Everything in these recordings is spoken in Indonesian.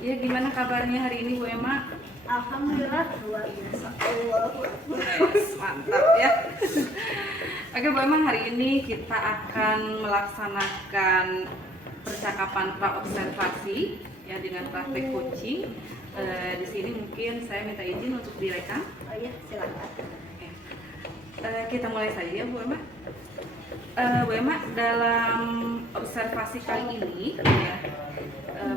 Ya, gimana kabarnya hari ini Bu Emma? Alhamdulillah luar biasa. Mantap ya. Oke Bu Emma, hari ini kita akan melaksanakan percakapan praobservasi ya dengan praktek coaching. Di sini mungkin saya minta izin untuk direkam. Oh iya, silakan. Kita mulai saja ya Bu Emma. Bu Emma, dalam observasi kali ini ya,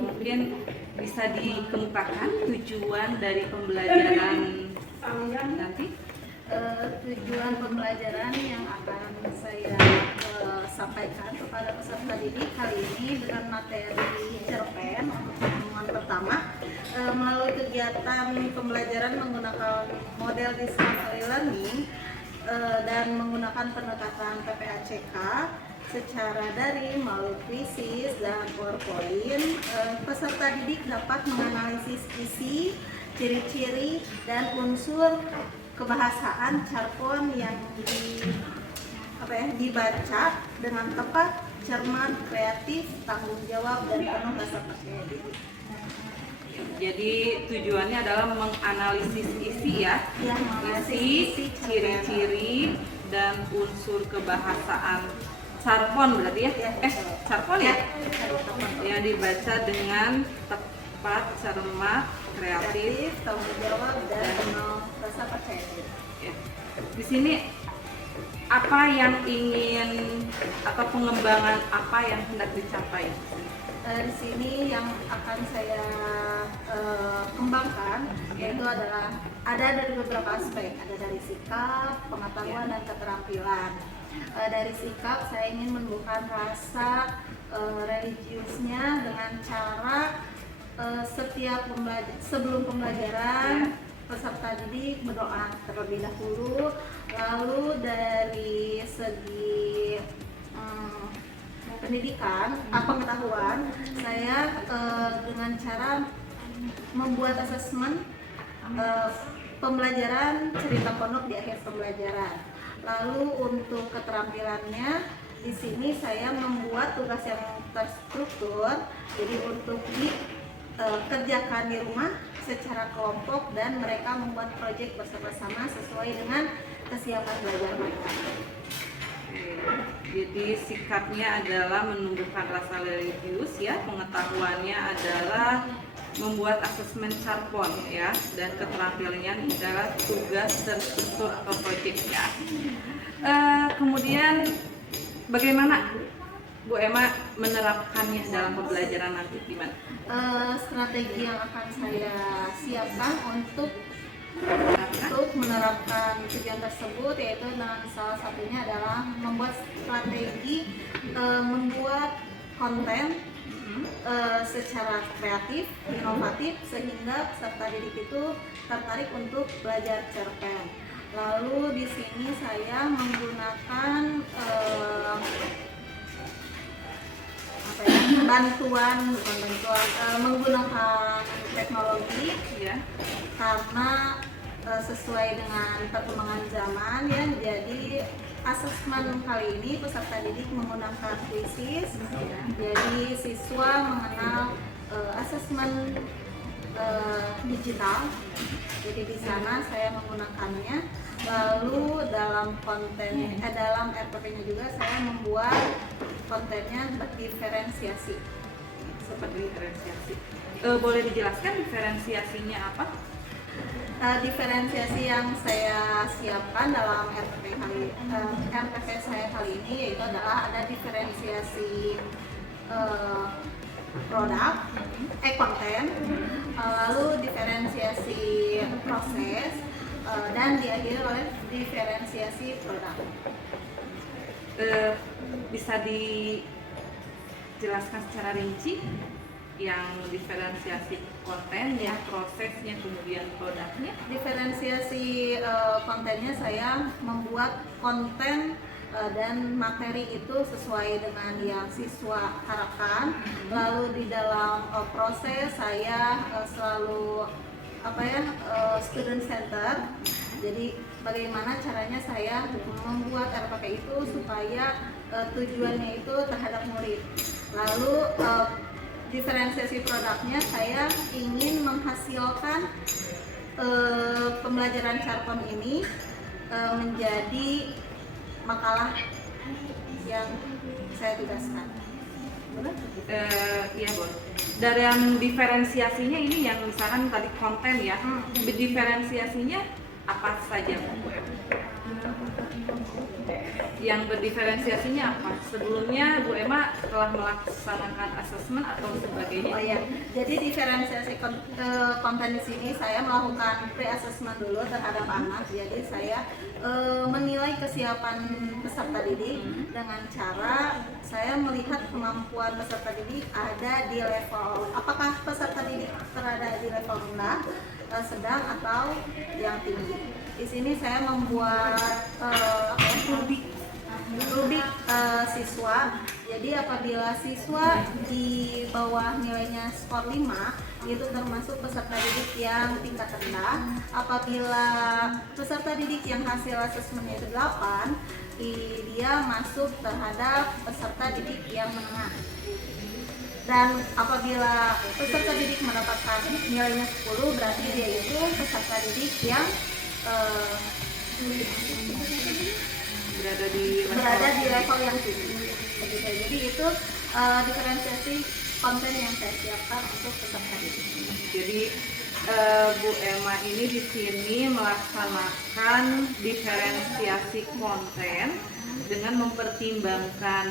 mungkin bisa dikemukakan tujuan dari pembelajaran nanti. Tujuan pembelajaran yang akan saya sampaikan kepada peserta didik kali ini dengan materi cerpen untuk pertemuan pertama melalui kegiatan pembelajaran menggunakan model distance learning dan menggunakan pendekatan PPACK secara daring melalui kuisis dan PowerPoint. Peserta didik dapat menganalisis isi, ciri-ciri, dan unsur kebahasaan Charpon yang dibaca dengan tepat, cermat, kreatif, tanggung jawab, dan penuh rasa percaya diri. Jadi tujuannya adalah menganalisis isi ya, Ya, isi, ciri-ciri, dan unsur kebahasaan Charpon berarti ya? Charpon ya? Yang dibaca dengan tepat, cermat, kreatif, tanggung jawab, dan penuh rasa percaya diri. ya. Di sini apa yang ingin atau pengembangan apa yang hendak dicapai? Di sini yang akan saya kembangkan yaitu adalah ada dari beberapa aspek, ada dari sikap, pengetahuan, dan keterampilan. Dari sikap saya ingin menumbuhkan rasa religiusnya dengan cara setiap sebelum pembelajaran peserta didik berdoa terlebih dahulu. Lalu dari segi pendidikan, pengetahuan, saya dengan cara membuat asesmen pembelajaran cerita pondok di akhir pembelajaran. Lalu untuk keterampilannya, di sini saya membuat tugas yang terstruktur, jadi untuk dikerjakan di rumah secara kelompok dan mereka membuat proyek bersama-sama sesuai dengan kesiapan belajar mereka. Jadi sikapnya adalah menumbuhkan rasa religius ya, pengetahuannya adalah membuat asesmen Charpon ya, dan keterampilannya adalah tugas terstruktur atau proyek ya. Kemudian bagaimana Bu Emma menerapkannya dalam pembelajaran nanti gimana? Strategi yang akan saya siapkan untuk menerapkan tujuan tersebut yaitu dengan salah satunya adalah membuat strategi membuat konten secara kreatif, inovatif sehingga peserta didik itu tertarik untuk belajar cerpen. Lalu di sini saya menggunakan menggunakan teknologi ya, karena sesuai dengan perkembangan zaman ya. Jadi asesmen kali ini peserta didik menggunakan kuisis ya. Jadi siswa mengenal asesmen digital. Jadi di sana saya menggunakannya. Lalu dalam konten dalam RPP-nya juga saya membuat kontennya berdiferensiasi. Seperti diferensiasi. Boleh dijelaskan diferensiasinya apa? Diferensiasi yang saya siapkan dalam RPP saya kali ini yaitu adalah ada diferensiasi produk, konten, lalu diferensiasi proses, dan diakhiri oleh diferensiasi produk. Bisa dijelaskan secara rinci yang diferensiasi kontennya, prosesnya, kemudian produknya? Diferensiasi kontennya saya membuat konten dan materi itu sesuai dengan yang siswa harapkan. Lalu di dalam proses saya selalu student center. Jadi bagaimana caranya saya membuat RPP itu supaya tujuannya itu terhadap murid. Lalu diferensiasi produknya saya ingin menghasilkan pembelajaran Charcom ini menjadi makalah yang saya tugaskan. Iya, Bon. Dalam diferensiasinya ini yang misalkan tadi konten ya, diferensiasinya apa saja, Bu Em? Yang berdiferensiasinya apa? Sebelumnya Bu Emma telah melaksanakan asesmen atau sebagainya? Oh ya, jadi diferensiasi konten di sini saya melakukan pre-assessment dulu terhadap anak. Jadi saya menilai kesiapan peserta didik dengan cara saya melihat kemampuan peserta didik ada di level, apakah peserta didik berada di level rendah, sedang atau yang tinggi. Di sini saya membuat rubik siswa. Jadi apabila siswa di bawah nilainya skor 5 itu termasuk peserta didik yang tingkat rendah. Apabila peserta didik yang hasil asesmennya itu 8, dia masuk terhadap peserta didik yang menengah. Dan apabila peserta didik mendapatkan nilainya 10, berarti dia itu peserta didik yang berada di level yang tinggi. Begitu. Jadi itu diferensiasi konten yang saya siapkan untuk peserta didik. Jadi Bu Emma ini di sini melaksanakan diferensiasi konten dengan mempertimbangkan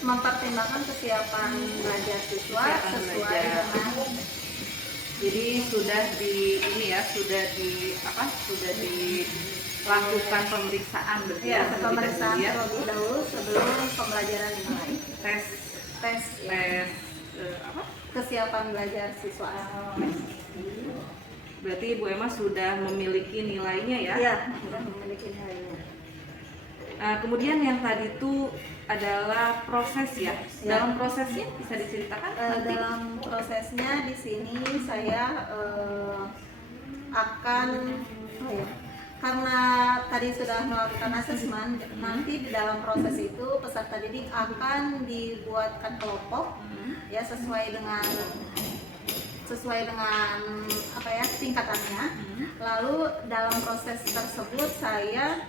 mempertimbangkan kesiapan belajar siswa sesuai dengan. Jadi sudah dilakukan pemeriksaan Pemeriksaan terlebih dahulu sebelum pembelajaran dimulai. Tes kesiapan belajar siswa. Berarti Bu Emma sudah memiliki nilainya ya? Iya, sudah memiliki nilainya. Kemudian yang tadi itu adalah proses ya. Dalam prosesnya bisa diceritakan? Dalam prosesnya di sini saya akan karena tadi sudah melakukan asesmen, nanti di dalam proses itu peserta didik akan dibuatkan kelompok ya sesuai dengan tingkatannya. Lalu dalam proses tersebut saya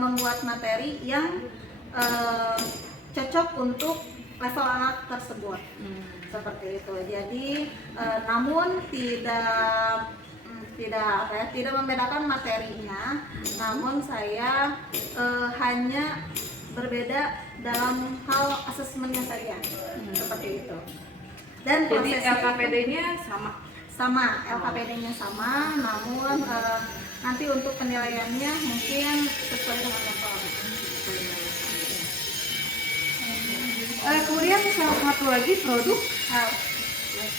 membuat materi yang cocok untuk level anak tersebut. Seperti itu. Jadi namun tidak membedakan materinya, namun saya hanya berbeda dalam hal asesmennya saja. Seperti itu. Dan jadi LKPD-nya sama, LKPD-nya sama, namun nanti untuk penilaiannya mungkin sesuai dengan level. Kemudian salah satu lagi produk.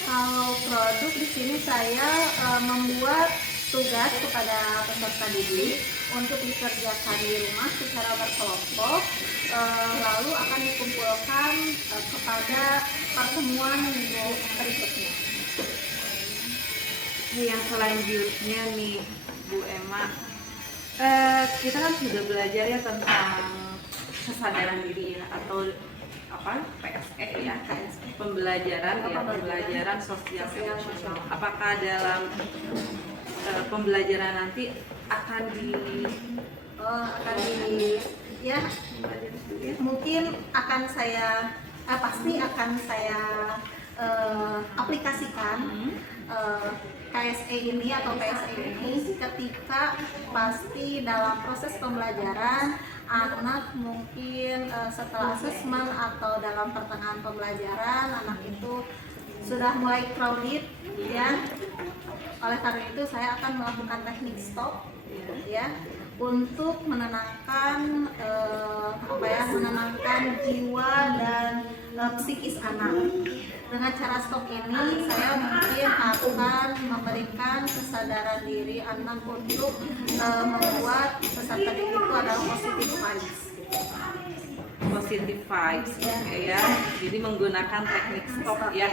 Kalau produk di sini saya membuat tugas kepada peserta didik untuk dikerjakan di rumah secara berkelompok, lalu akan dikumpulkan kepada pertemuan minggu berikutnya. Yang selanjutnya nih Bu Emma, kita kan sudah belajar ya tentang kesadaran diri ya, atau PSE ya, pembelajaran sosial emosional. Apakah dalam pembelajaran nanti mungkin akan saya pasti akan saya aplikasikan KSE ini atau PSE ini ketika pasti dalam proses pembelajaran anak mungkin setelah asesmen atau dalam pertengahan pembelajaran anak itu sudah mulai crowded ya. Oleh karena itu saya akan melakukan teknik stop ya untuk menenangkan menenangkan jiwa dan psikis anak. Dengan cara stop ini saya mungkin akan memberikan kesadaran diri anak untuk membuat peserta didik itu adalah positive vibes ya. Jadi menggunakan teknik stop ya.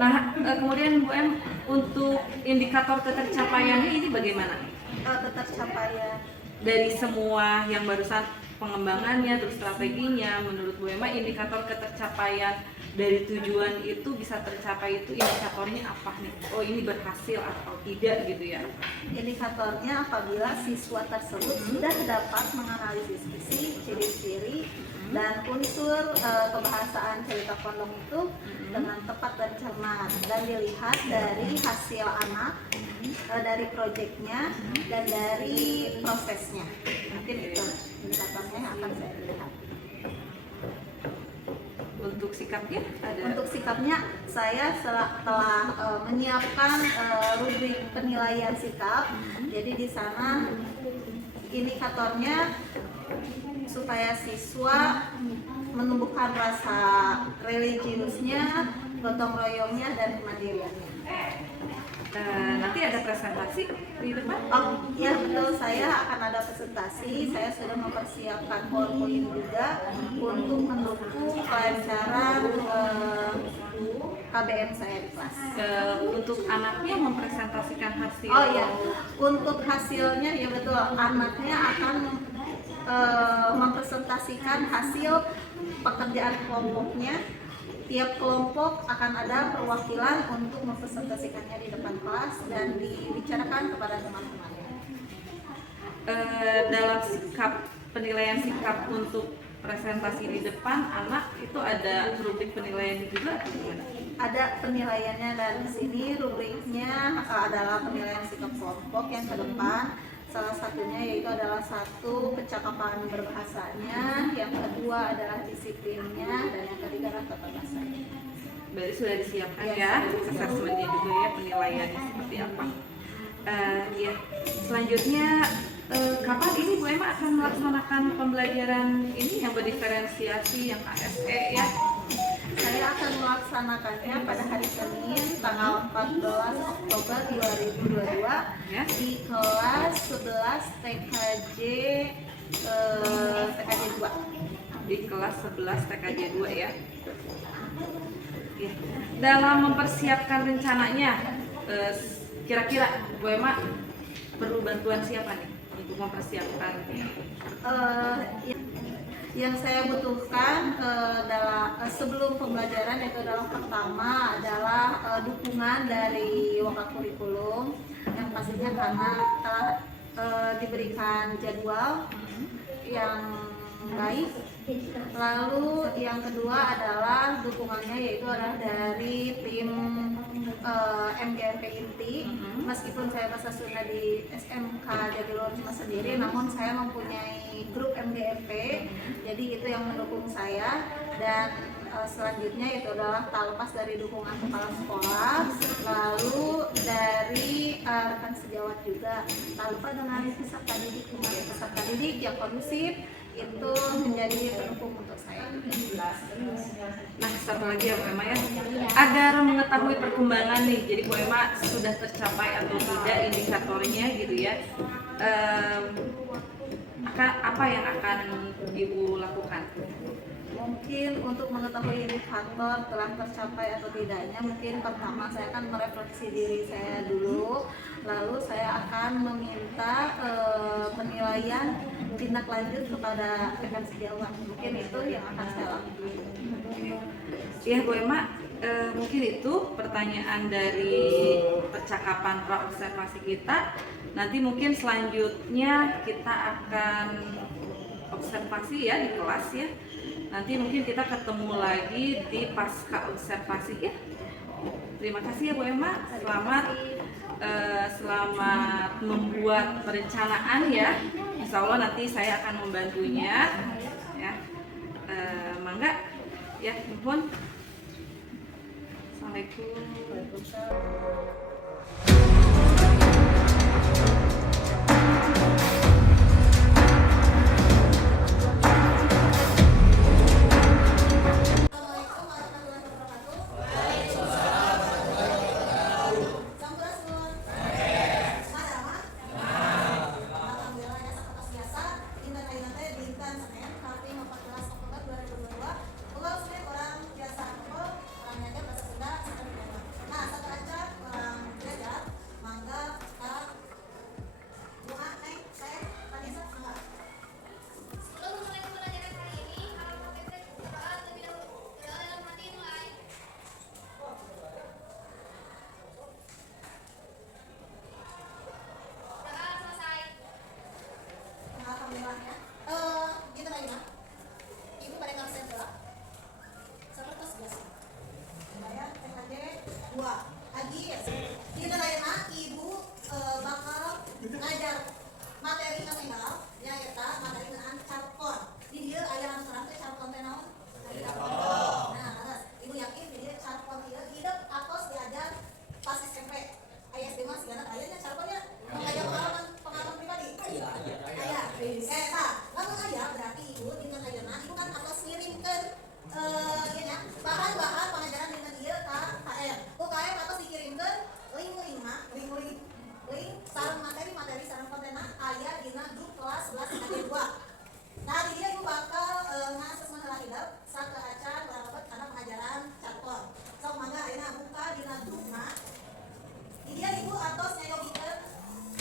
Nah, kemudian Bu Em, untuk indikator ketercapaiannya ini bagaimana? Ketercapaian dari semua yang barusan pengembangannya terus strateginya, menurut Bu Emma indikator ketercapaian dari tujuan itu bisa tercapai itu indikatornya apa nih? Oh ini berhasil atau tidak gitu ya? Indikatornya apabila siswa tersebut sudah dapat menganalisis isi, ciri-ciri, dan unsur kebahasaan cerita pondok itu dengan tepat dan cermat, dan dilihat dari hasil anak, dari proyeknya, dan dari prosesnya. Mungkin itu indikatornya yang akan saya lihat. Untuk sikapnya ada? Untuk sikapnya, saya telah menyiapkan rubrik penilaian sikap. Jadi di sana indikatornya supaya siswa menumbuhkan rasa religiusnya, gotong royongnya, dan kemandiriannya. Nanti ada presentasi di depan? Oh ya betul, saya akan ada presentasi. Saya sudah mempersiapkan PowerPoint juga untuk mendukung kelancaran KBM saya di kelas. Untuk anaknya mempresentasikan hasil. Oh iya, untuk hasilnya ya betul, anaknya akan mempresentasikan hasil pekerjaan kelompoknya. Tiap kelompok akan ada perwakilan untuk mempresentasikannya di depan kelas dan dibicarakan kepada teman-temannya. Dalam sikap penilaian sikap untuk presentasi di depan anak itu ada rubrik penilaian juga atau gimana? Ada penilaiannya, dan di sini rubriknya adalah penilaian sikap kelompok yang ke depan. Salah satunya yaitu adalah satu, percakapan berbahasanya, yang kedua adalah disiplinnya, dan yang ketiga adalah tata bahasanya. Berarti sudah disiapkan Ya, ya, sudah disiapkan. asesmennya juga ya, penilaiannya seperti apa. Ya, selanjutnya kapan ini Bu Emma akan melaksanakan pembelajaran ini yang berdiferensiasi, yang KSE ya? Saya akan melaksanakannya pada hari Senin tanggal 14 Oktober 2022 Ya. di kelas 11 TKJ TKJ 2. Di kelas 11 TKJ 2 ya. Ya. Dalam mempersiapkan rencananya, kira-kira Bu Emma perlu bantuan siapa nih untuk mempersiapkan? Yang saya butuhkan sebelum pembelajaran itu adalah pertama adalah dukungan dari Wakakurikulum, yang pastinya karena telah diberikan jadwal yang baik. Lalu yang kedua adalah dukungannya yaitu adalah dari tim MGMP Inti. Meskipun saya bahasa Sunda di SMK Jatiluhur sendiri, namun saya mempunyai grup MGMP, jadi itu yang mendukung saya. Dan selanjutnya itu adalah tak lepas dari dukungan kepala sekolah, lalu dari rekan sejawat juga, tak lupa dengan peserta didik. Peserta didik yang kondusif itu menjadi pendukung untuk saya. Nah, satu lagi ya Bu Emma ya, agar mengetahui perkembangan nih, jadi Bu Emma sudah tercapai atau tidak indikatornya gitu ya, apa yang akan Ibu lakukan? Mungkin untuk mengetahui indikator telah tercapai atau tidaknya, mungkin pertama saya akan merefleksi diri saya dulu, lalu saya akan meminta penilaian tindak lanjut kepada rekan sejawat. Mungkin itu yang akan saya lakukan. Ya Bu Emma, mungkin itu pertanyaan dari percakapan pra-observasi kita. Nanti mungkin selanjutnya kita akan observasi ya di kelas ya. Nanti mungkin kita ketemu lagi di pasca observasi ya. Terima kasih ya Bu Emma. Selamat membuat perencanaan ya. Insya Allah nanti saya akan membantunya. Ya, mangga ya, nuhun. Assalamualaikum. link sareng materi sareng kontena aya dina grup kelas 11 KJ 2. Nah, di dia ibu bakal ngasih masalah hidup sakaacan berangkat karena pengajaran catur. Sok mangga ayeuna buka dina grupna. Di dia ibu atos nyayogikeun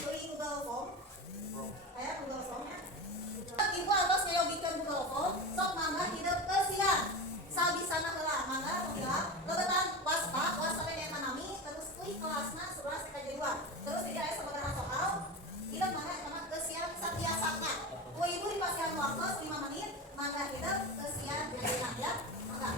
link Google Form. Aya Google Form ya. Ibu atos nyayogikeun Google Form, sok mangga hidup ke siang. Sabisana heula mangga menghilang lebetan waspa teh nami terus euy kelasna 11 KJ 2. Terus dia aya sabaraha soal hidup mangga eta mah ke siang satiasana. Ku ibu dipasihan waktu 5 menit mangga hidup ke siang ayeuna ya. Mangga.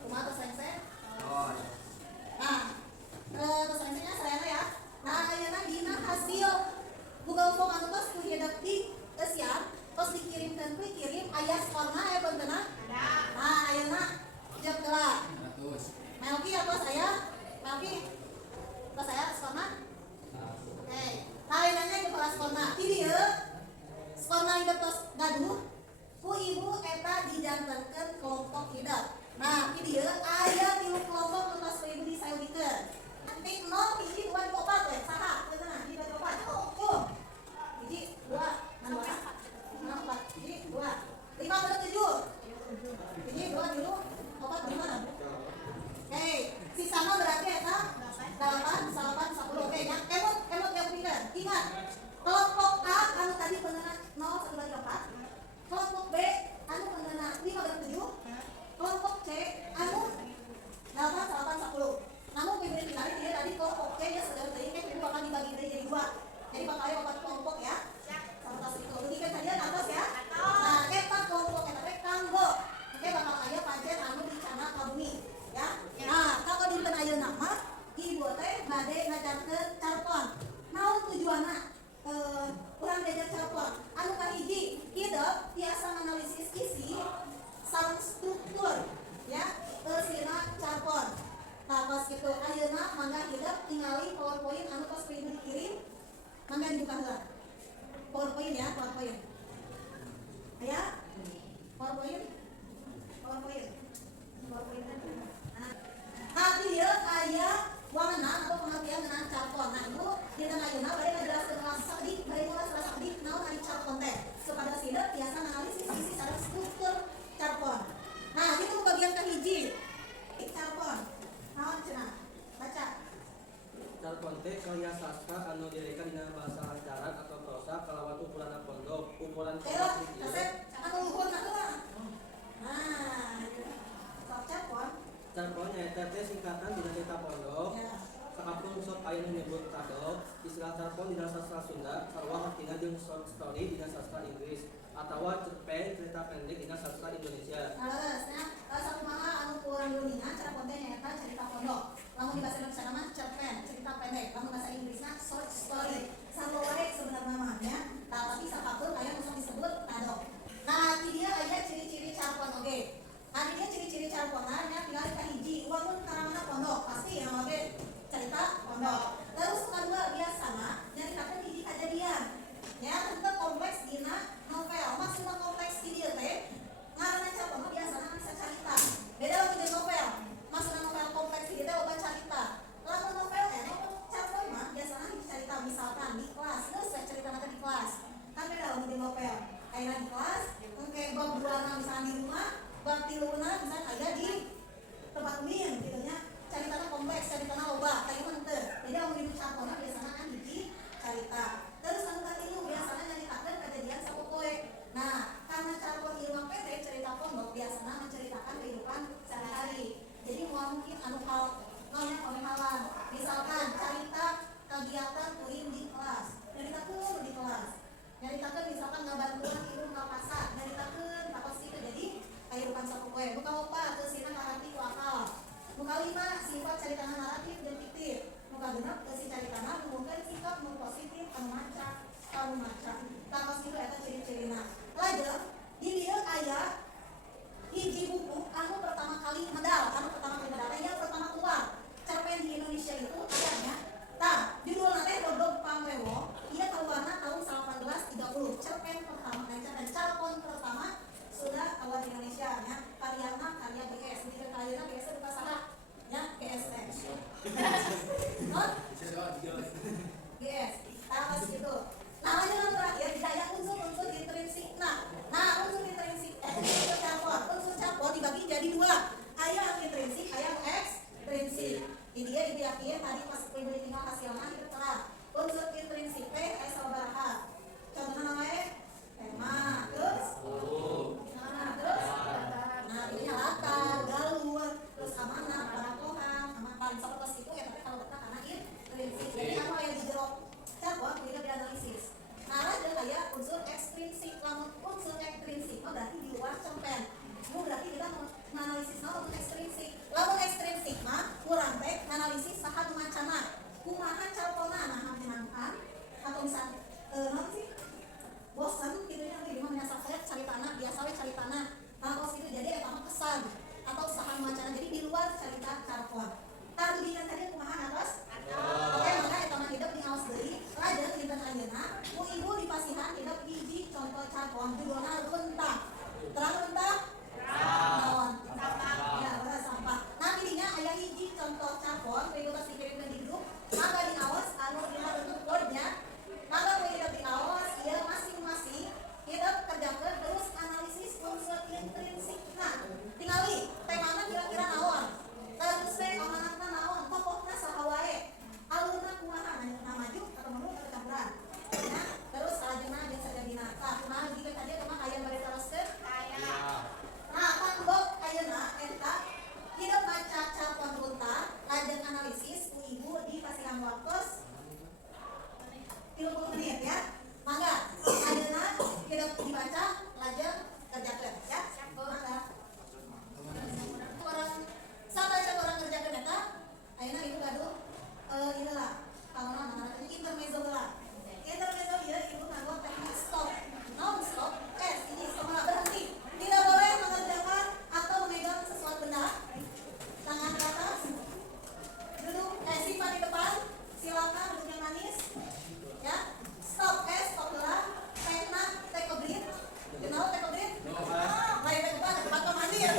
Kumaha tos sensei? Nah, tos senseinya sarana ya. Nah, ayeuna dina hasil Google Form anu tos kuhidup di siang, tos dikirimkeun ku kirim aya skorna aya beunteuna? Ada. Nah, ayeuna jam heula. 100. Melki apa saya? Melki. Tos saya skorna? Oke. Nah, ayeuna nya kepala skorna. Di dieu skorna hidup tos gaduh ku ibu eta dijantankeun kelompok hidup. Nah, di dieu aya 3 kelompok nu tos ku ibu disayogikeun. Nanti 0, 1, 2, 3, 4 we. Saha? Beunteuna 3, 2, 4. Tuh. 1, 2, 4. 1, 2, 5 bener 7. 1, 2, 3, 4, 5. Oke, sisana berarti eta 8, 10. Oke, nya emot yang pikir. Ingat, kelompok A anu tadi beunteuna 0, 1, 2, 3, 4. Kelompok B anu beunteuna 5 bener 7. Kelompok C anu 8, 10. Namun diberi ditarik dia tadi kelompok C ya saudara tadi kan ibu akan dibagi jadi 2. Jadi bakal aya 4 kelompok ya. Sama itu. Jadi kan tadi atas ya. Nah, eta kelompok eta teh kanggo. Oke, bakal aya pajen anu dicana ka bumi ya. Nah, kanggo dinten ayeuna mah ibu teh bade ngajarkeun carpon. Naon tujuanna? Urang diajar carpon. Anu kahiji, hidup tiasa analisis isi sareng struktur ya sina carpon. Nah, pas gitu ayeuna mangga hidup tingali PowerPoint anu pas ibu dikirim mangga dibuka heula. PowerPoint ya, PowerPoint. Aya? PowerPoint. Nah, dia aya wangeunna atau pengertian dengan carpon. Nah, itu dina ayeuna bari ngajelaskeun kelas sadik, bari mulai kelas sadik naon ari carpon teh. Supaya hidup tiasa analisis isi sareng struktur carpon. Nah, itu bagian kahiji. Carpon. Naon cenah? Baca. Carpon teh karya sastra anu direka dina basa ajaran atau prosa kalawan ukuran pondok, ukuran Teh, kasep anu luhur heula. Nah, sok carpon. Carpon nyaeta teh singkatan dina cerita pondok. Ya. Sakapun sok aya nu nyebut kadok, istilah carpon dina sastra Sunda sarua artina jeung short story dina sastra Inggris atawa cerpen cerita pendek dina sastra Indonesia. Nya sakumaha anu kurang leuningan cara konten nyaeta cerita pondok. Lamun di bahasa Indonesia mah cerpen, cerita pendek. Lamun bahasa Inggrisna short story. Sarua wae sebenarnya mah ya. Tapi sapapeun aya nu disebut kadok. Nah, di dia aya ciri-ciri carpon oge. Nah, di dia ciri-ciri carponna nya tinggal kahiji, uang karangan pondok pasti ya oge cerita pondok. Terus kedua biasana nyaritakeun hiji kejadian. Ya, teu kompleks dina novel. Maksudna kompleks di dieu teh ngaranna carpon biasana bisa carita. Beda lamun jeung novel. Maksudna novel kompleks di dieu teh loba carita. Lamun novel carpon mah biasana carita misalkan di kelas, geus caritana teh di kelas. Kan beda lamun jeung novel. Ayeuna di kelas, engke bab 2 misalnya di rumah, bab 3 misalnya aya di tempat umum gitu nya. Caritana kompleks, caritana loba, kayak mah teu. Jadi lamun di carponna biasana kan hiji carita. Terus anu katilu biasana nyaritakeun kejadian sapopoe. Nah, karena carpon ieu mah pendek cerita pondok biasana menceritakan kehidupan sehari-hari. Jadi mungkin anu hal namanya pemahaman. Misalkan carita kegiatan kuing di kelas, nyaritakeun di kelas, nyaritakeun misalkan ngabantuan ibu buka pasar, nyaritakeun apa sih itu jadi kehidupan sapopoe. Buka opat keusina ngarati ku akal. Buka 5 sifat caritana naratif dan fiktif. Buka 6 keusi caritana numungkeun sikap nu positif anu maca. Tangos itu eta ciri-cirina. Lajeng di dieu aya hiji buku anu pertama kali medal, yang pertama keluar cerpen di Indonesia itu ayatnya. Nah, judulna teh Dodog Pangrewo, ia keluarna tahun 1830. Cerpen pertama, cerpen Carpon pertama sudah keluar di Indonesia nya. Karyana karya GS, di karyana GS buka saha? Ya, GSX. Non? GS. Tawas gitu. Nah, lanjut terakhir daya unsur-unsur intrinsik. Nah, unsur intrinsik unsur campur dibagi jadi 2. Aya anu intrinsik, aya anu ekstrinsik. Di dia diyakin tadi pas ibu tinggal hasilnya itu terang. Unsur intrinsik teh aya sabaraha. Contohna we tema, terus nah ini latar, galur, terus amanah, parakohan, paling sapertos itu ya tapi kalau betah karena intrinsik. Jadi apa yang di jero campur tidak dianalisis. Nah, ada kayak unsur ekstrinsik. Lamun unsur ekstrinsik berarti di luar cerpen. Berarti kita menganalisis unsur ekstrinsik. Lamun ekstrinsik mah kurang teh analisis saha nu macana. Kumaha carpona nah menyenangkan atau misal naon sih? Bosan gitu nya di mana nyasar saya caritana biasa we caritana. Nah, kos itu jadi eta mah kesan atau saha nu macana jadi di luar cerita carpon. Tadi dengan tadi kumaha atas? Oke, maka eta mah hidup di haus deui. Lajeng dinten ayeuna ku ibu di pasihan hidup hiji contoh carpon judulna Rentah. Terang rentah? Naon? Ya, bener sampah. Nah, dirinya aya hiji contoh carpon ibu kasih kirimkeun di grup. Maka di awas anu dina bentuk code-nya. Maka we hidup di awas ieu masing-masing hidup kerjakeun terus analisis unsur intrinsik. Nah, tingali temana kira-kira naon? Terus teh amanatna naon? Pokokna saha wae. Alurna kumaha? Nah, maju atau mundur atau campuran. Ya, terus salajengna jeung sajadina. Nah, jika tadi mah aya bari teruskeun? Aya. Nah, pangbok ayeuna eta hidup baca carpon runtah, lajeng analisis ku ibu di pasihan waktos 30 menit ya. Mangga ayeuna hidup dibaca lajeng kerjakeun ya. Mangga. Orang sampai orang kerjakeun eta ayeuna ibu gaduh inilah tahunna namanya intermezzo lah. Intermezzo ieu ibu nganggo teknik stop. Non stop. Ini sama berhenti. Tidak boleh mengerjakan atau memegang sesuatu benda. Tangan ke atas. Duduk simpan di depan. Silakan duduk yang manis. Ya. Stop. Stop lah. Take a breath. You know take a breath? Lain ke depan mandi ya.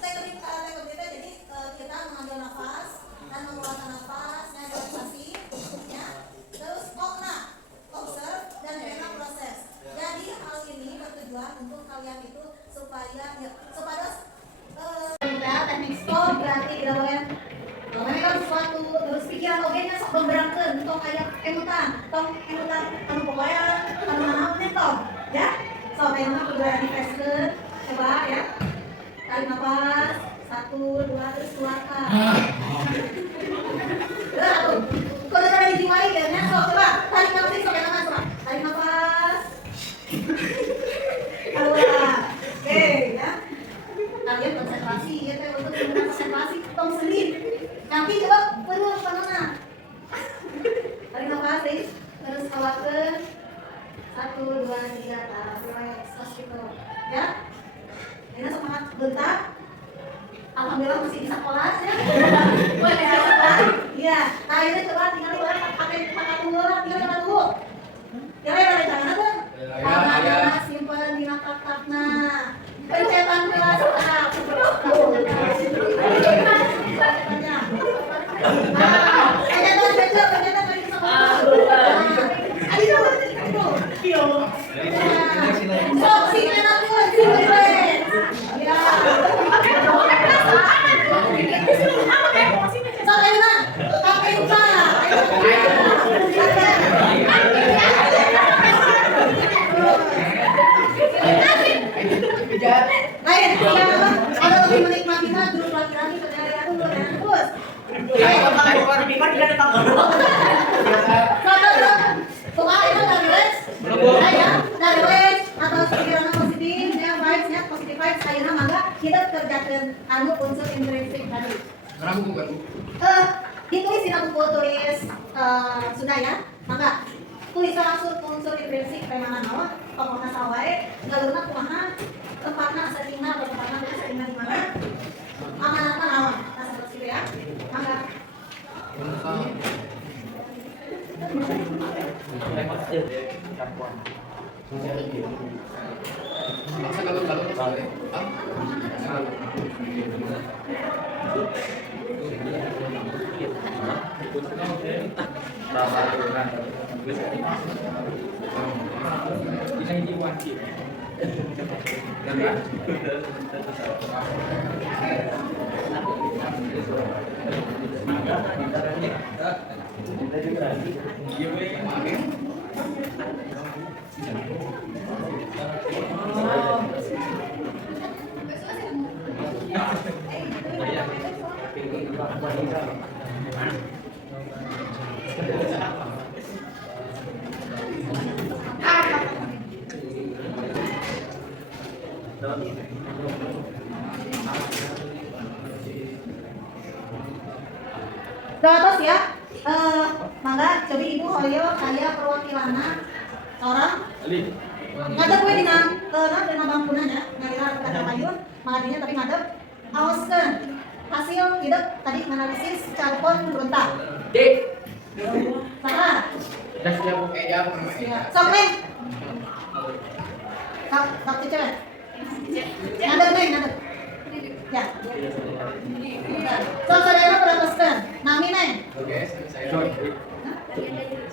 Take a breath jadi kita mengambil nafas dan mengeluarkan nafas, relaksasi, ya. Terus observe dan enak proses. Jadi hal ini bertujuan untuk kalian itu supaya teknik stop berarti tidak boleh memegang sesuatu terus pikiran ogenya sok berangkeun tong aya enutan anu pokoknya anu naon tong ya. So memang kudu difreskeun coba ya. Tarik nafas 1 2 terus keluarkan. Kalau ada di jiwai ya, coba tarik nafas coba. Tarik nafas. Keluar. Oke ya. Kalian konsentrasi ya teh untuk konsentrasi tong sendiri. Nanti coba penuh panona. Tarik nafas terus keluarkan. 1 2 3 tarik gitu. Ya. Ini semangat bentar. Alhamdulillah masih bisa kelas ya. Boleh ya. Iya. Nah ini coba tinggal pakai tinggal dulu. Kira ada jangan apa? Ada simpen di nakap-nakna. Pencetan kelas A. Pencetan dari sekolah. Ayo dulu. Sok sini aku sini. Ya. Lain, ada lebih menikmati Pokoknya itu dari les, dari les atau pikiran positif, ya vibes-nya positif vibes. Akhirnya mangga kita kerjakan anu unsur intrinsik tadi. Ditulis di buku tulis sudah ya, mangga tulis langsung unsur intrinsik tema naon, pokoknya sawae, galurna kumaha, tempatna satingna atau tempatna itu satingna di mana, amanatna naon, nah seperti itu ya, mangga. Terus ya, mangga coba ibu hoyo kaya perwakilanna orang ngadep we dina dina bangkunanya ngalira kata payun mangadinya tapi ngadep aoskeun hasil hidup tadi analisis carpon berontak salah sok neng sok cewek ngadep neng ngadep ya sok saudara proteskan nami neng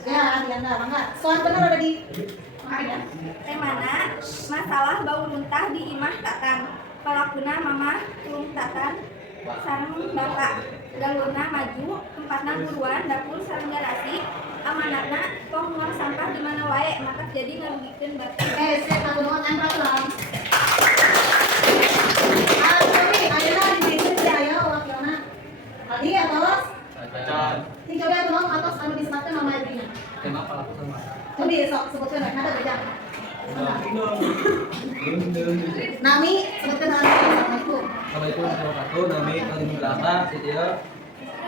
ya Adiana mangga soal bener ada di temana masalah bau muntah di imah tatang palakuna mama tulung tatang sareng bapak galurna maju tempatna buruan dapur sareng garasi amanatna tong buang sampah di mana wae maka jadi ngarugikeun bapak saya tahu doang kan pulang tapi Adiana di sini tidak ya wakilna tadi ya bos si coba tolong atas anu disebutkan nama ibunya tema pelaku sama coba sok sebutkan ada beda Nami sebutkan Assalamualaikum. Assalamualaikum warahmatullahi wabarakatuh. Nami Kalim Belaka, dia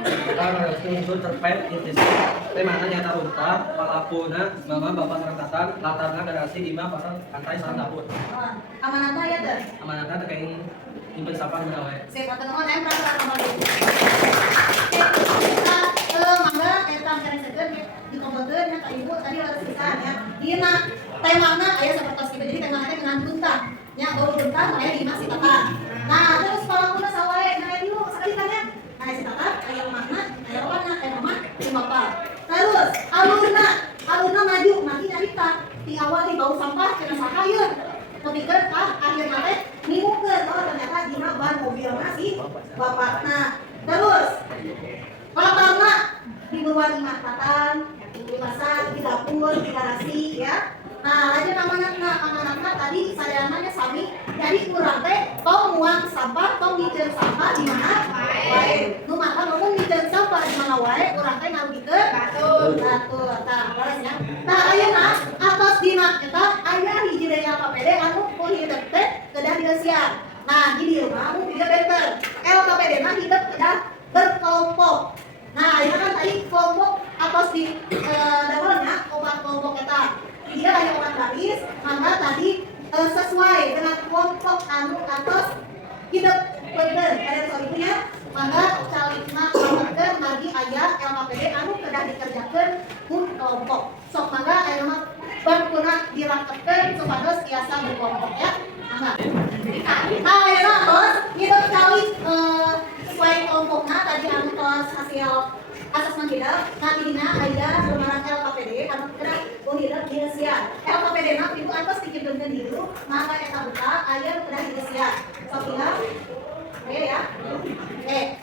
kita unsur terkait intisip temanya nyata unta, palapuna, mama bapak sareng tatan, latarna garasi lima pasang pantai sareng dapur. Amanatna ya teh. Amanatna terkait nyimpen sampah di mana wae. Saya kata nuhun peraturan kembali. Mangga eta ngeresekeun dikompetkeun ka ibu tadi harus pisan ya. Dina temana aya sapertos kitu jadi temana teh dengan buntah. Nya bau buntah aya di masih tatan. Nah, terus palakuna sawae nah dulu sekali tanya. Aya si tatan, aya makna, aya warna, aya mama, di mapal. Terus alurna maju mati nyarita. Di awal di bau sampah cenah saha yeun. Kepikir akhir teh nimukeun oh ternyata dina ban mobilna si bapakna. Terus palakuna di buruan imah tatan, di pasar, di dapur, di garasi ya. Nah, aja amanatna tadi saya nanya sami, jadi kurang teh tong muang sampah, tong ngijeun sampah di mana? Wae. Nu maka ngomong ngijeun sampah di mana wae, kurang teh ngarugikeun batur. Tah, beres ya. Tah ayeuna atos dina eta aya hiji deui LKPD anu ku hidup teh kedah direusian. Nah, di dieu mah anu tidak better. LKPD mah hidup kedah berkelompok. Nah, ini kan tadi kelompok atas di dapurnya obat kelompok kita. Dia hanya obat baris, maka tadi sesuai dengan kelompok anu atas hidup bener. Pada soal itu ya, maka calikna kelompokkan bagi ayah LKPD anu kedah dikerjakan pun kelompok. Sok maka ayah berguna dirangkapkan supados biasa berkelompok ya. Nah, ya terus hidup kali sesuai kelompoknya tadi anu tos hasil asesmen hidup nantinya ada lembaran LKPD anu kena hidup direusian LKPD na ibu atas dikibulkeun dulu maka eta buka aya kena direusian sok tinggal oke ya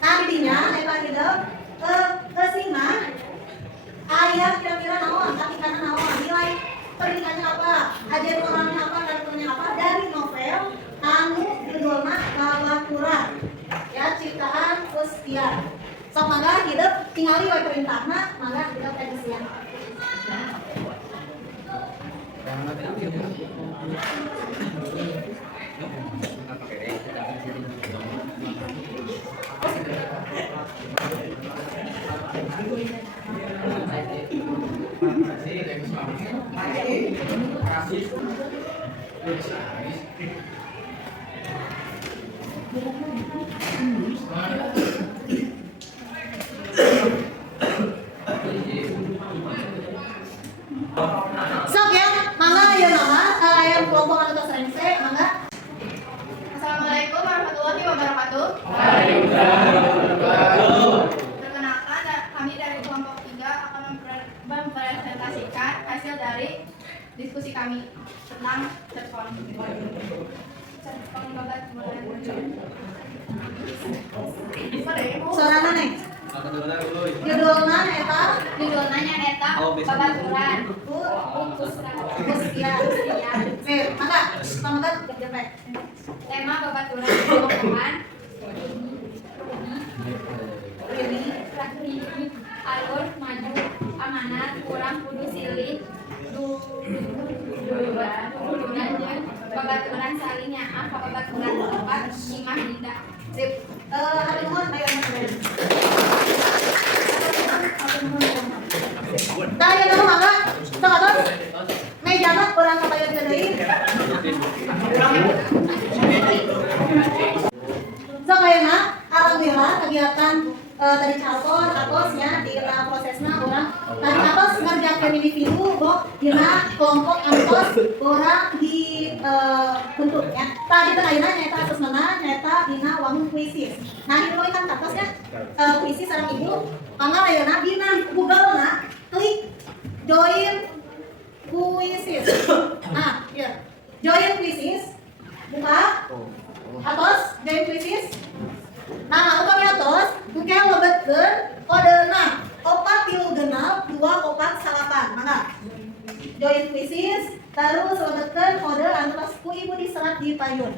nantinya eta hidup kesina aya kira-kira naon tapi karena naon nilai pendidikannya apa ajar orangnya apa karakternya apa dari novel anu judulna Balakura ya ciptaan Ustiar sok mangga hidup tingali wae perintahna, mangga kita teknisian. Sok ya, mangga ya nama yang kelompok anu serengse, mangga. Assalamualaikum warahmatullahi wabarakatuh. Perkenalkan, kami dari kelompok 3 akan mempresentasikan hasil dari diskusi kami tentang cerpon. Cerpon babat Suarana neng. Judulna eta judulnya nyata babaturan. ya. Mangga, mangga jepret. Tema babaturan kelompokkan Ini alur maju amanat kurang kudu silih duluan jeung babaturan saling nyaah ka babaturan tempat imah dinda. sip. Hari nuhun ayo nuhun. Tah ya nuhun mangga. Sok atos. Mejana urang kapayon deui. So ayeuna alhamdulillah kegiatan tadi calon atosnya di prosesna urang tadi atos ngerjakeun individu bok dina kelompok antos urang di bentuk ya. Tadi teh ayeuna nyaeta asesna nyaeta dina wangun puisis. Nah di mulai kan atos ya puisi sareng ibu mangga ayeuna dina Google-na klik join puisis. Nah, iya. Join puisis. Buka. Atos join puisis. Nah, upami atos, engke lobetkeun kodena 436 248. Mangga. Join puisis, terus lobetkeun kode antos ku ibu diserat di payun.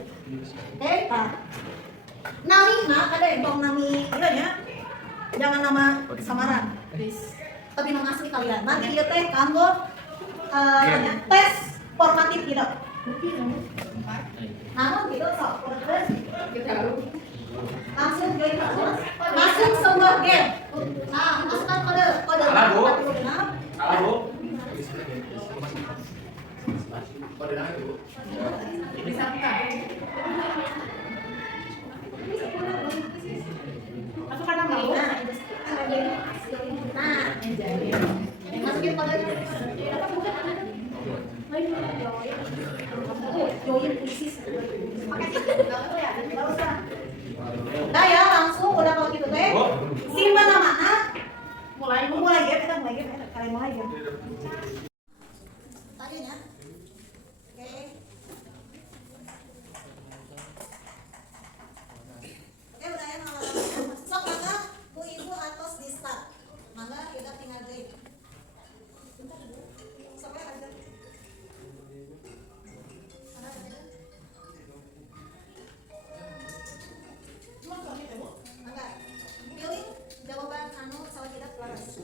Oke, tah. Namina ada yang tong nami ieu nya. Jangan nama samaran. Tapi nama asli kalian. Nanti ieu teh kanggo tes formatif gitu. Namun gitu sok terus langsung join terus masuk semua game. Nah masukkan kode Kalah, Bu. Kalah, Bu. Masukkan nama. Nah masukin kode. Join puisis. Pakai ya, enggak usah. Nah ya langsung udah kalau gitu teh. Simpan namanya. Mulai game kita mulai game kalian mulai game. Tadinya. Oke. Oke udah ya nama. Sok mangga Bu Ibu atos di start. Mangga kita tinggal deh. Sok ya aja. Pilih jawaban anu salah tidak waras.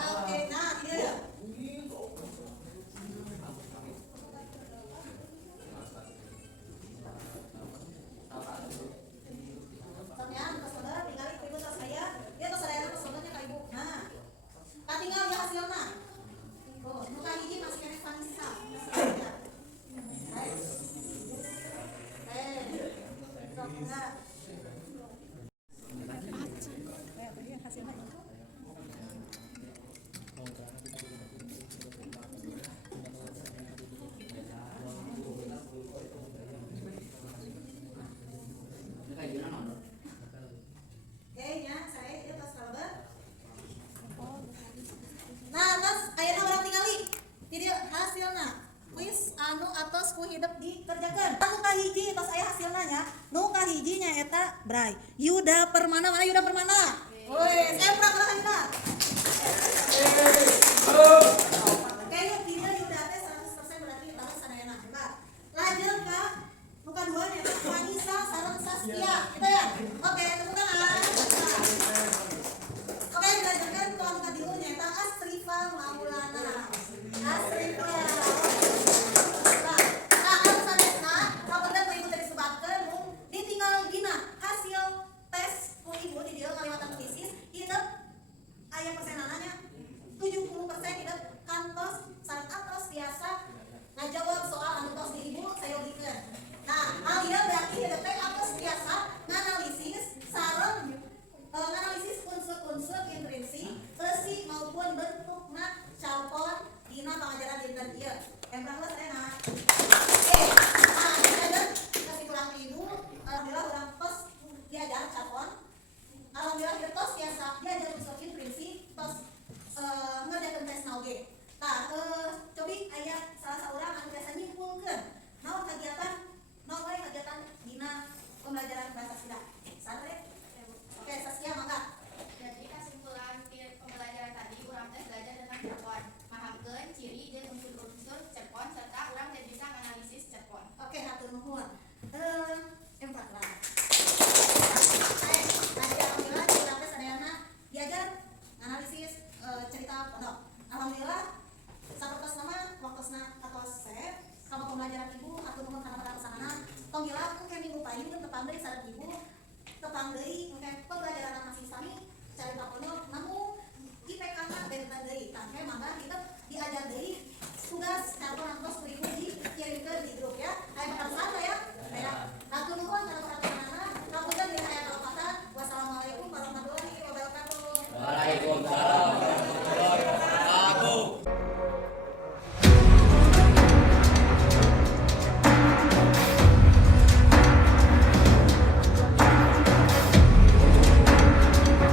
Oke, nah dia. Sampean ke saudara tinggal ibu tas saya, dia tas saya tas saudaranya ka ibu. Nah. Tak tinggal ya hasilna. Oh, muka hiji masih kene Vanessa. Sok enggak. Oke ya, saya itu tas kalbar. Nah, terus ayeuna urang tingali. Jadi hasilna kuis anu atos ku hidup dikerjakeun. Nu kahiji tos aya hasilna nya. Nu kahiji nya eta Bray. Yuda Permana, mana Yuda Permana? Woi, saya pernah kalah Yuda. Yang berapa saya nak? Oke, nah ini ada kasih tulang ibu. Alhamdulillah orang tos diajar capon. Alhamdulillah kita tos biasa diajar usulin prinsip tos ngerjakan tes nauge. Nah, cobi ayat salah seorang anu biasa nyimpulkeun naon kegiatan dina pembelajaran bahasa Sunda. Sare. Oke, Saskia mangga. Jadi kesimpulan pembelajaran tadi urang teh belajar tentang cerpon, mahamkeun ciri dan unsur-unsur cerpon serta urang teh bisa menganalisis cerpon. Oke, hatur nuhun. Yang 14. Alhamdulillah kita teh sadayana diajar analisis cerita pondok. Alhamdulillah sapertos nama waktosna atos saya sama pembelajaran ibu hatur nuhun kana para pesanana. Tong gila mungkin minggu payung tepang deui sareng ibu. Tepang deui mungkin pembelajaran masih sami cerita pondok namun IPK-na benta deui. Tah mangga kita diajar deui tugas kartu nangkos ibu dikirimkeun di grup ya. Aya pesan ya. Aya hatur nuhun kana para pesanana. Ngapunten di aya kalopatan. Wassalamualaikum warahmatullahi wabarakatuh. Waalaikumsalam warahmatullahi wabarakatuh.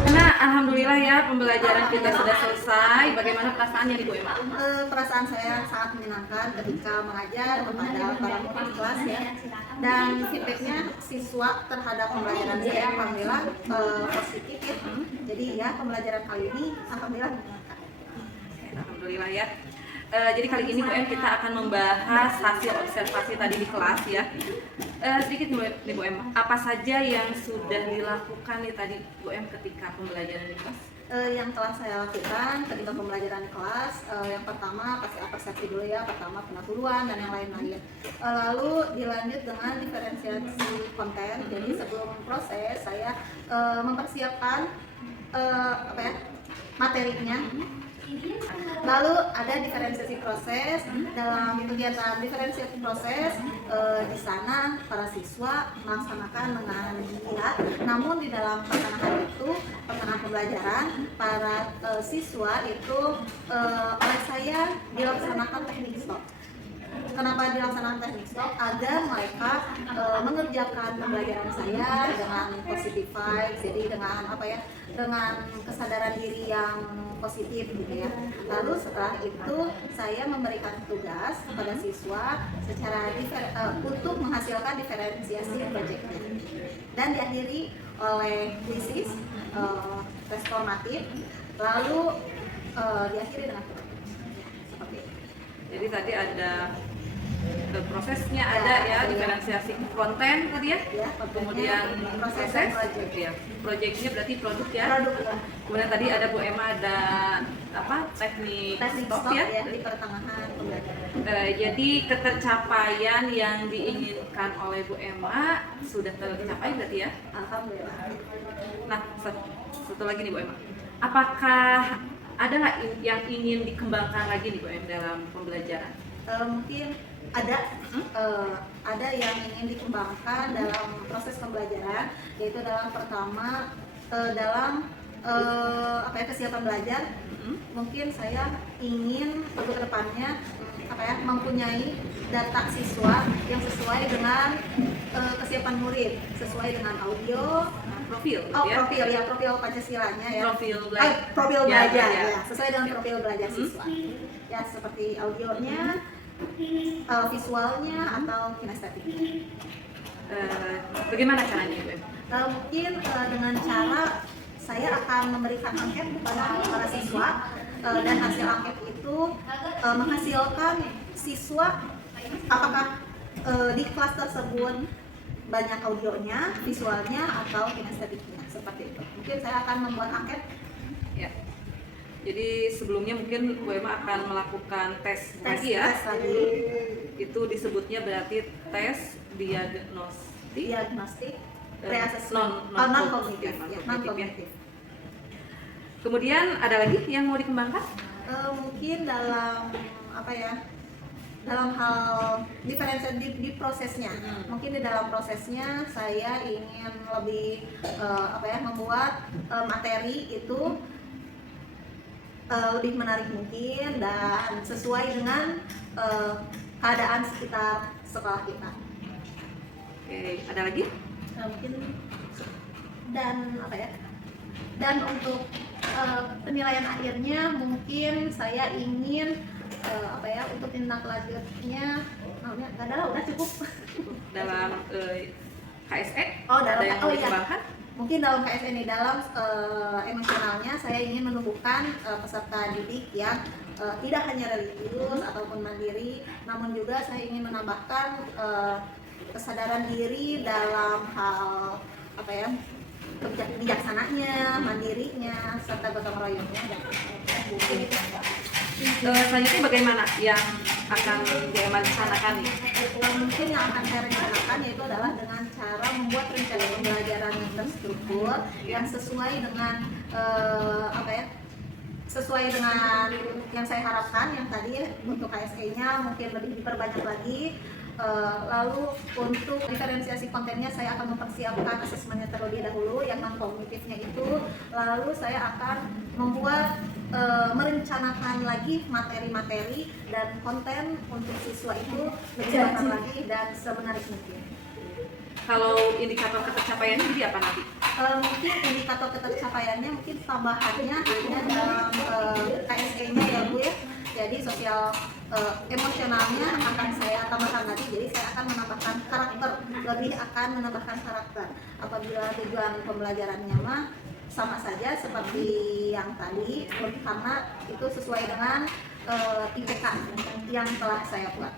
Nah, alhamdulillah ya pembelajaran kita sudah selesai. Bagaimana perasaannya nih Bu Emma? Perasaan saya sangat menyenangkan ketika mengajar kepada para murid kelas ya, dan feedbacknya siswa terhadap pembelajaran saya alhamdulillah positif ya. Jadi ya pembelajaran kali ini alhamdulillah menyenangkan. Alhamdulillah ya. Jadi kali ini Bu Em kita akan membahas hasil observasi tadi di kelas ya. Sedikit nih Bu Em, apa saja yang sudah dilakukan nih tadi Bu Em ketika pembelajaran di kelas? Yang telah saya lakukan ketika pembelajaran di kelas, yang pertama pasti persepsi dulu ya, pertama pendahuluan dan yang lain-lain. Lalu dilanjut dengan diferensiasi konten. Jadi sebelum proses saya mempersiapkan materinya. Lalu ada diferensiasi proses. Dalam kegiatan diferensiasi proses di sana para siswa melaksanakan dengan giat. Namun di dalam pelaksanaan itu, pelaksanaan pembelajaran para siswa itu oleh saya dilaksanakan teknik stop. Kenapa dilaksanakan teknik stop? Agar mereka mengerjakan pembelajaran saya dengan positive vibes, jadi dengan dengan kesadaran diri yang positif gitu ya. Lalu setelah itu saya memberikan tugas kepada siswa secara untuk menghasilkan diferensiasi proyeknya, dan diakhiri oleh tesis responatif, lalu diakhiri dengan seperti itu. Jadi tadi ada prosesnya ada ya, diferensiasi konten tadi ya, kemudian proses ya, proyeknya berarti produk ya. Kemudian tadi ada Bu Emma ada teknik stop ya di pertengahan pembelajaran. Jadi ketercapaian yang diinginkan oleh Bu Emma sudah tercapai berarti ya. Alhamdulillah. Nah, satu lagi nih Bu Emma, apakah ada nggak yang ingin dikembangkan lagi nih Bu Emma dalam pembelajaran? Mungkin ada yang ingin dikembangkan dalam proses pembelajaran, yaitu dalam pertama dalam kesiapan belajar. Mungkin saya ingin untuk kedepannya mempunyai data siswa yang sesuai dengan kesiapan murid, sesuai dengan audio, Profil profil Pancasilanya ya, profil belajar ya. ya, sesuai dengan profil belajar siswa ya, seperti audionya, visualnya atau kinestetiknya. Bagaimana caranya Bu? Mungkin dengan cara saya akan memberikan angket kepada para siswa, dan hasil angket itu menghasilkan siswa apakah di kelas tersebut banyak audionya, visualnya atau kinestetiknya, seperti itu. Mungkin saya akan membuat angket. Ya. Jadi sebelumnya mungkin Bu Emma akan melakukan tes lagi ya. Tes lagi. Itu disebutnya berarti tes Diagnostik non kognitif. Kemudian ada lagi yang mau dikembangkan? Mungkin dalam dalam hal diferensiasi di prosesnya. Mungkin di dalam prosesnya saya ingin lebih membuat materi itu lebih menarik mungkin dan sesuai dengan keadaan sekitar sekolah kita. Oke, ada lagi? Mungkin dan apa ya? Dan untuk penilaian akhirnya mungkin saya ingin untuk tindak lanjutnya namanya nggak ada lah, udah cukup. Dalam KSE? Oh, dalam ada yang mau ditambahkan? Mungkin dalam KSE ini dalam emosionalnya saya ingin menumbuhkan peserta didik yang tidak hanya religius ataupun mandiri, namun juga saya ingin menambahkan kesadaran diri dalam hal bijaksananya, mandirinya, serta gotong royongnya. Dan mungkin itu Selanjutnya bagaimana yang akan direncanakan nih? mungkin yang akan saya rencanakan yaitu adalah dengan cara membuat rencana pembelajaran yang terstruktur yang sesuai dengan sesuai dengan yang saya harapkan yang tadi untuk KSE-nya mungkin lebih diperbanyak lagi. Lalu untuk diferensiasi kontennya saya akan mempersiapkan asesmennya terlebih dahulu yang non kognitifnya itu, lalu saya akan membuat merencanakan lagi materi-materi dan konten untuk siswa itu lebih matang lagi dan semenarik mungkin. Kalau indikator ketercapaiannya jadi apa nanti? Mungkin indikator ketercapaiannya mungkin tambahannya hanya dalam KSE-nya ya Bu ya. Jadi sosial emosionalnya akan saya tambahkan lagi. Jadi saya akan menambahkan karakter, lebih akan menambahkan karakter. Apabila tujuan pembelajarannya mah sama saja seperti yang tadi, karena itu sesuai dengan IPK yang telah saya buat.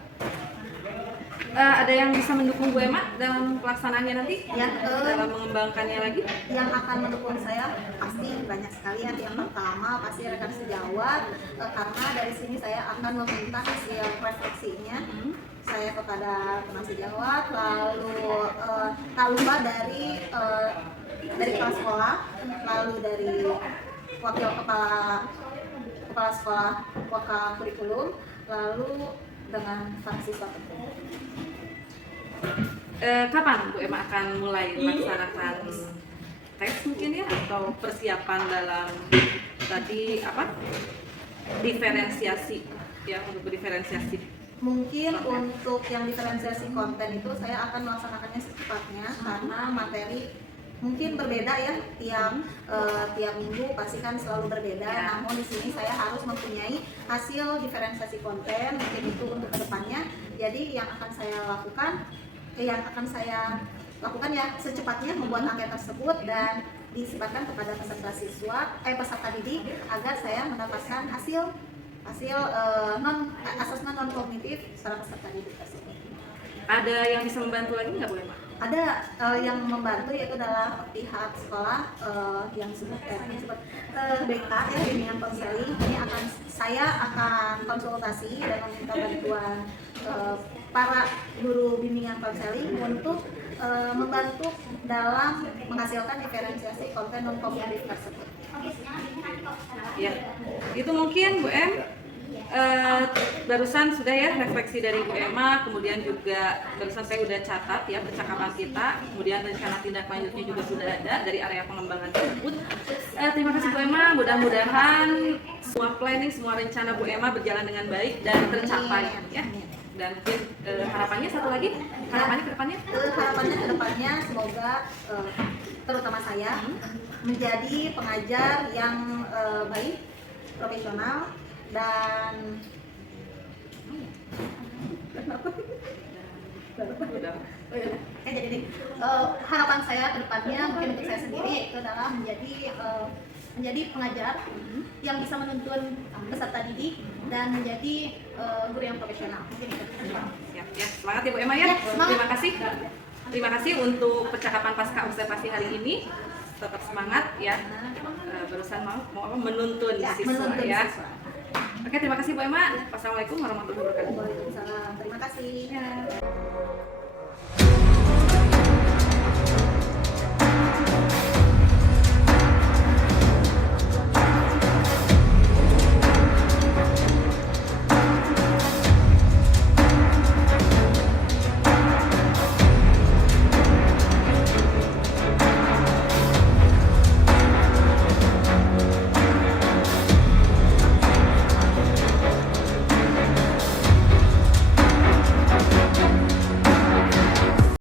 Ada yang bisa mendukung Bu Emma dalam pelaksanaannya nanti? Dalam mengembangkannya lagi? Yang akan mendukung saya pasti banyak sekali ya. Yang pertama pasti rekan sejawat, karena dari sini saya akan meminta hasil refleksinya saya kepada rekan sejawat, lalu tak lupa dari kepala sekolah, lalu dari wakil kepala sekolah, wakil kurikulum, lalu dengan para siswa. Kapan Bu Emma akan mulai melaksanakan tes mungkin ya, atau persiapan dalam tadi diferensiasi ya, untuk berdiferensiasi? Mungkin untuk yang diferensiasi konten itu saya akan melaksanakannya secepatnya karena materi mungkin berbeda ya, tiap minggu pasti kan selalu berbeda. Namun di sini saya harus mempunyai hasil diferensiasi konten mungkin itu untuk kedepannya. Jadi yang akan saya lakukan ya secepatnya membuat angket tersebut dan disebarkan kepada peserta didik agar saya mendapatkan hasil asesmen non kognitif secara peserta didik tersebut. Ada yang bisa membantu lagi nggak Bu Emma? Ada yang membantu yaitu adalah pihak sekolah yang BK ya, bimbingan konseling. Ini saya akan konsultasi dan meminta bantuan para guru bimbingan konseling untuk membantu dalam menghasilkan diferensiasi konten non kognitif tersebut. Ya, itu mungkin Bu Em. Barusan sudah ya refleksi dari Bu Emma, kemudian juga barusan saya udah catat ya percakapan kita, kemudian rencana tindak lanjutnya juga sudah ada dari area pengembangan tersebut. Terima kasih Bu Emma, mudah-mudahan semua planning, semua rencana Bu Emma berjalan dengan baik dan tercapai ya. Dan mungkin harapannya satu lagi, harapannya ke depannya? Harapannya ke depannya semoga terutama saya menjadi pengajar yang baik, profesional, dan harapan saya ke depannya mungkin untuk saya sendiri itu adalah menjadi pengajar yang bisa menuntun peserta didik dan menjadi guru yang profesional. Ya, semangat ya Bu Emma ya. Terima kasih untuk percakapan pasca observasi hari ini. Tetap semangat ya. Barusan mau menuntun siswa ya. Oke, terima kasih Bu Emma. Wassalamualaikum warahmatullahi wabarakatuh. Waalaikumsalam. Terima kasih.